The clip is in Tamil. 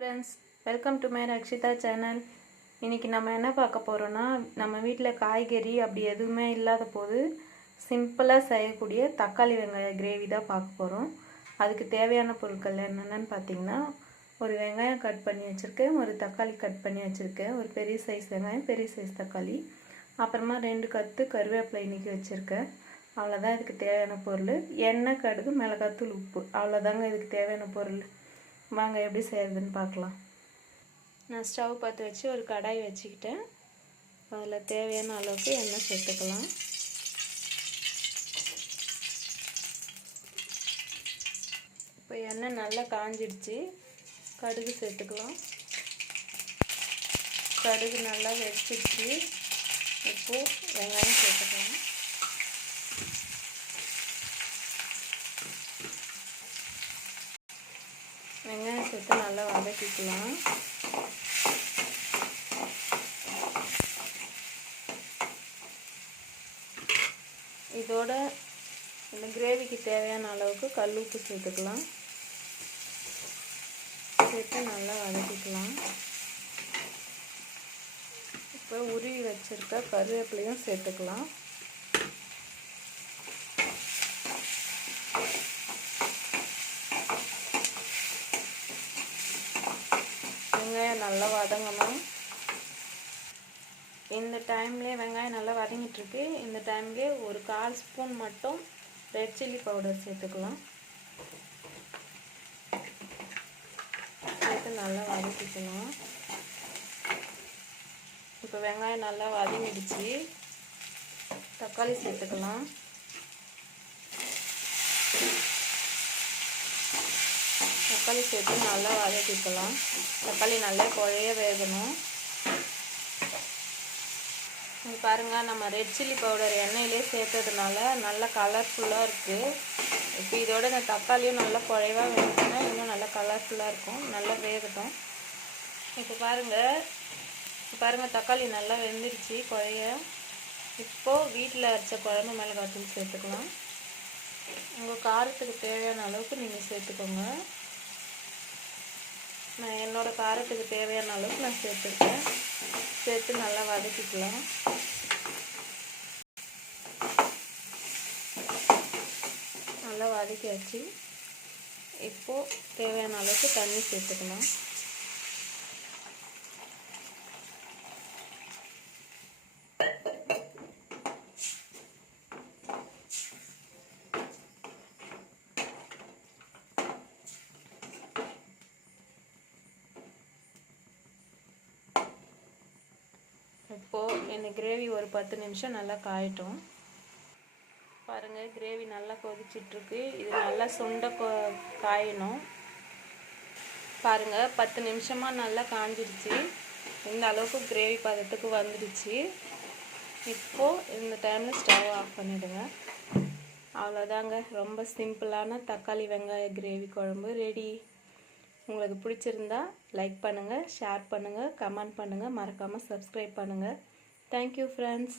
Friends welcome to my Rakshitha channel இன்றைக்கி நம்ம என்ன பார்க்க போகிறோன்னா நம்ம வீட்டில் காய்கறி அப்படி எதுவுமே இல்லாத போது சிம்பிளாக செய்யக்கூடிய தக்காளி வெங்காய கிரேவி தான் பார்க்க போகிறோம் அதுக்கு தேவையான பொருட்கள் என்னென்னு பார்த்தீங்கன்னா ஒரு வெங்காயம் கட் பண்ணி வச்சுருக்கேன் ஒரு தக்காளி கட் பண்ணி வச்சுருக்கேன் ஒரு பெரிய சைஸ் வெங்காயம் பெரிய சைஸ் தக்காளி. அப்புறமா ரெண்டு கத்து கருவேப்பிலை இன்றைக்கி வச்சுருக்கேன். அவ்வளோதான் இதுக்கு தேவையான பொருள். எண்ணெய் கடுகு மிளகாத்தூள் உப்பு. அவ்வளோதாங்க இதுக்கு தேவையான பொருள். வாங்க எப்படி செய்கிறதுன்னு பார்க்கலாம். நான் ஸ்டவ் பற்ற வச்சு ஒரு கடாய் வச்சுக்கிட்டேன். அதில் தேவையான அளவுக்கு எண்ணெய் சேர்த்துக்கலாம். இப்போ எண்ணெய் நல்லா காஞ்சிடுச்சு. கடுகு சேர்த்துக்கலாம். கடுகு நல்லா வெடிச்சிடுச்சு. இப்போது வெங்காயம் சேர்த்துக்கலாம். வெங்காயம் சேர்த்து நல்லா வதக்கிக்கலாம். இதோட இந்த கிரேவிக்கு தேவையான அளவுக்கு கல் உப்பு சேர்த்துக்கலாம். சேர்த்து நல்லா வதக்கிக்கலாம். இப்போ உருவி வச்சுருக்க கருவேப்பிலையும் சேர்த்துக்கலாம் வெங்காயம் நல்லா வதங்கணும். இந்த டைம்லேயே வெங்காயம் நல்லா வதங்கிட்டுருக்கு. இந்த டைம்லேயே ஒரு கால் ஸ்பூன் மட்டும் ரெட் சில்லி பவுடர் சேர்த்துக்கலாம். சேர்த்து நல்லா வதக்கிக்கணும். இப்போ வெங்காயம் நல்லா வதங்கிடுச்சு. தக்காளி சேர்த்துக்கலாம். தக்காளி சேர்த்து நல்லா வதக்கிக்கலாம். தக்காளி நல்லா குழைய வேகணும். பாருங்கள் நம்ம ரெட் சில்லி பவுடர் எண்ணெயிலே சேர்த்ததுனால நல்லா கலர்ஃபுல்லாக இருக்குது இப்போ இதோட இந்த தக்காளியும் நல்லா குழைவாக வேணும்னா இன்னும் நல்லா கலர்ஃபுல்லாக இருக்கும். நல்லா வேகட்டும். இப்போ பாருங்கள் பாருங்கள் தக்காளி நல்லா வெந்துருச்சு குழைய. இப்போது வீட்டில் அரைச்ச குழம்பு மிளகாத்தூள் சேர்த்துக்கலாம். உங்கள் காரத்துக்கு தேவையான அளவுக்கு நீங்கள் சேர்த்துக்கோங்க. நான் என்னோடய காரத்துக்கு தேவையான அளவுக்கு நான் சேர்த்துருக்கேன் சேர்த்து நல்லா வதக்கிக்கலாம். நல்லா வதக்கியாச்சு. இப்போது தேவையான அளவுக்கு தண்ணி சேர்த்துக்கலாம். இப்போது எனக்கு கிரேவி ஒரு பத்து நிமிஷம் நல்லா காயட்டும். பாருங்கள் கிரேவி நல்லா கொதிச்சிட்ருக்கு. இது நல்லா சுண்டை கொ காயணும். பாருங்கள் பத்து நிமிஷமாக நல்லா காஞ்சிருச்சு. இந்த அளவுக்கு கிரேவி பதத்துக்கு வந்துடுச்சு. இப்போது இந்த டைமில் ஸ்டவ் ஆஃப் பண்ணிவிடுங்க அவ்வளோதாங்க. ரொம்ப சிம்பிளான தக்காளி வெங்காய கிரேவி குழம்பு. ரெடி உங்களுக்கு பிடிச்சிருந்தா லைக் பண்ணுங்கள் ஷேர் பண்ணுங்கள் கமெண்ட் பண்ணுங்கள் மறக்காமல் சப்ஸ்கிரைப் பண்ணுங்கள் தேங்க்யூ ஃப்ரெண்ட்ஸ்